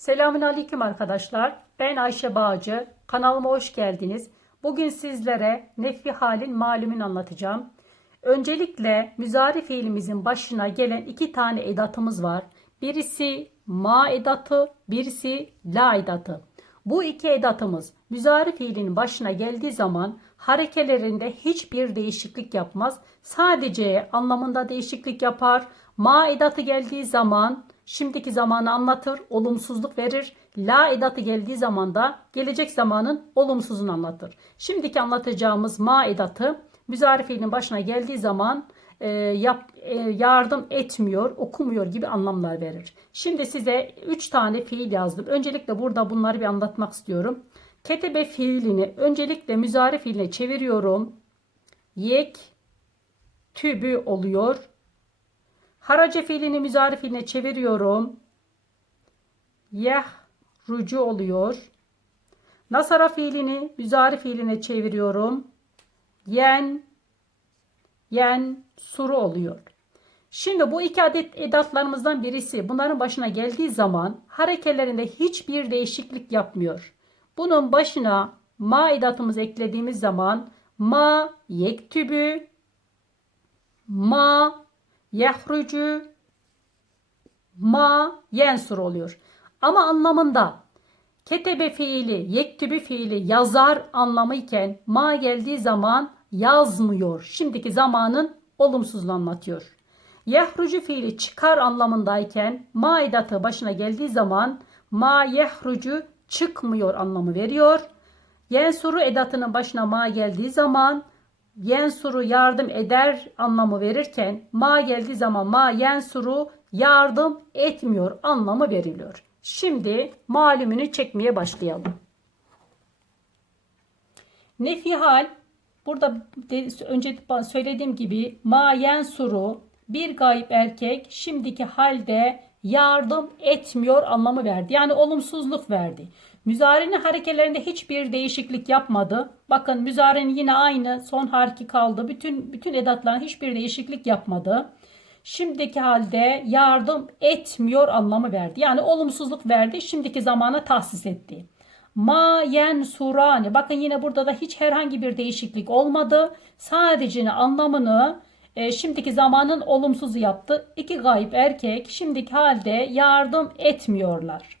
Selamün Aleyküm arkadaşlar. Ben Ayşe Bağcı. Kanalıma hoş geldiniz. Bugün sizlere nefi halin malumun anlatacağım. Öncelikle müzari fiilimizin başına gelen iki tane edatımız var. Birisi ma edatı, birisi la edatı. Bu iki edatımız müzari fiilinin başına geldiği zaman harekelerinde hiçbir değişiklik yapmaz. Sadece anlamında değişiklik yapar. Ma edatı geldiği zaman şimdiki zamanı anlatır, olumsuzluk verir. La edatı geldiği zaman da gelecek zamanın olumsuzunu anlatır. Şimdiki anlatacağımız ma edatı müzari fiilin başına geldiği zaman e, yap, e, yardım etmiyor, okumuyor gibi anlamlar verir. Şimdi size 3 tane fiil yazdım. Öncelikle burada bunları bir anlatmak istiyorum. Ketebe fiilini öncelikle müzari fiiline çeviriyorum. Yek tübü oluyor. Harace fiilini müzari fiiline çeviriyorum. Yeh rucu oluyor. Nasara fiilini müzari fiiline çeviriyorum. Yen yen suru oluyor. Şimdi bu iki adet edatlarımızdan birisi bunların başına geldiği zaman harekelerinde hiçbir değişiklik yapmıyor. Bunun başına ma edatımızı eklediğimiz zaman ma yektübü ma yahrucu ma yensur oluyor. Ama anlamında ketebe fiili, yektübü fiili yazar anlamı iken ma geldiği zaman yazmıyor. Şimdiki zamanın olumsuzluğunu anlatıyor. Yahrucu fiili çıkar anlamındayken ma edatı başına geldiği zaman ma yahrucu çıkmıyor anlamı veriyor. Yensuru edatının başına ma geldiği zaman yensuru yardım eder anlamı verirken ma geldiği zaman ma yensuru yardım etmiyor anlamı veriliyor. Şimdi malumunu çekmeye başlayalım. Nefi hal burada önce söylediğim gibi ma yensuru bir gayip erkek şimdiki halde yardım etmiyor anlamı verdi. Yani olumsuzluk verdi. Müzarenin harekelerinde hiçbir değişiklik yapmadı. Bakın müzarenin yine aynı son harfi kaldı. Bütün bütün edatların hiçbir değişiklik yapmadı. Şimdiki halde yardım etmiyor anlamı verdi. Yani olumsuzluk verdi. Şimdiki zamana tahsis etti. Ma yen surani. Bakın yine burada da hiç herhangi bir değişiklik olmadı. Sadece anlamını e, şimdiki zamanın olumsuzu yaptı. İki gayip erkek şimdiki halde yardım etmiyorlar.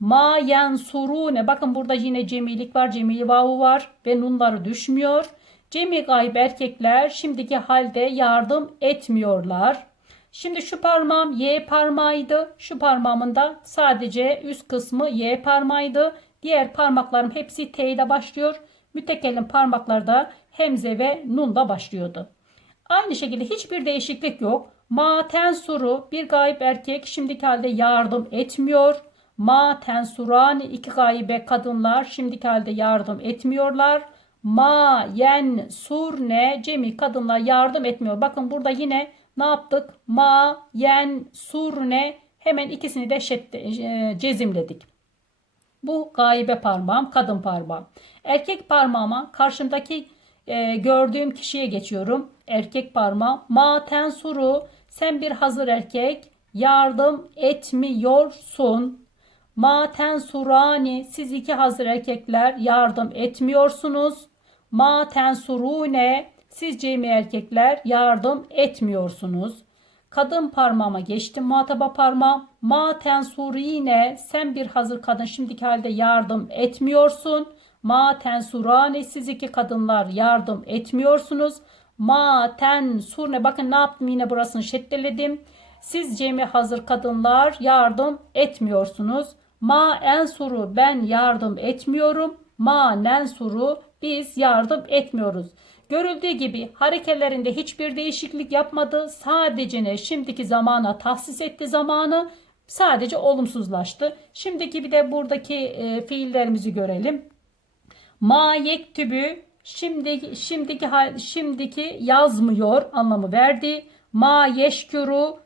Ma yansurune. Bakın burada yine cemilik var. Cemili vavu var ve nunları düşmüyor. Cemi gayb erkekler şimdiki halde yardım etmiyorlar. Şimdi şu parmağım Y parmağıydı. Şu parmağımın da sadece üst kısmı Y parmağıydı. Diğer parmaklarım hepsi T ile başlıyor. Mütekellim parmakları da hemze ve nunla başlıyordu. Aynı şekilde hiçbir değişiklik yok. Ma tensuru bir gayip erkek şimdiki halde yardım etmiyor. Ma tensurani iki gaybe kadınlar şimdiki halde yardım etmiyorlar. Ma yen surne cemi kadınlar yardım etmiyor. Bakın burada yine ne yaptık? Ma yen surne hemen ikisini de şedde, cezimledik. Bu gaybe parmağım, kadın parmağım. Erkek parmağıma karşımdaki e, gördüğüm kişiye geçiyorum. Erkek parmağım. Ma tensuru sen bir hazır erkek yardım etmiyorsun. Ma tensurani siz iki hazır erkekler yardım etmiyorsunuz. Ma tensurune siz cemi erkekler yardım etmiyorsunuz. Kadın parmağıma geçtim muhataba parmağım. Ma tensurine sen bir hazır kadın şimdiki halde yardım etmiyorsun. Ma tensurane siz iki kadınlar yardım etmiyorsunuz. Ma tensurne bakın ne yaptım yine burasını şeddeledim. Siz cemi hazır kadınlar yardım etmiyorsunuz. Ma ensuru ben yardım etmiyorum. Ma nensuru biz yardım etmiyoruz. Görüldüğü gibi harekelerinde hiçbir değişiklik yapmadı. Sadece ne şimdiki zamana tahsis etti zamanı. Sadece olumsuzlaştı. Şimdiki bir de buradaki e, fiillerimizi görelim. Ma yektübü şimdiki şimdiki şimdiki yazmıyor anlamı verdi. Ma yeşkuru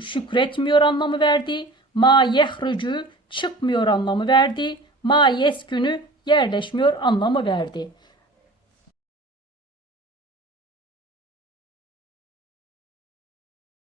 şükretmiyor anlamı verdi. Ma yehrucu çıkmıyor anlamı verdi. Ma yeskünü yerleşmiyor anlamı verdi.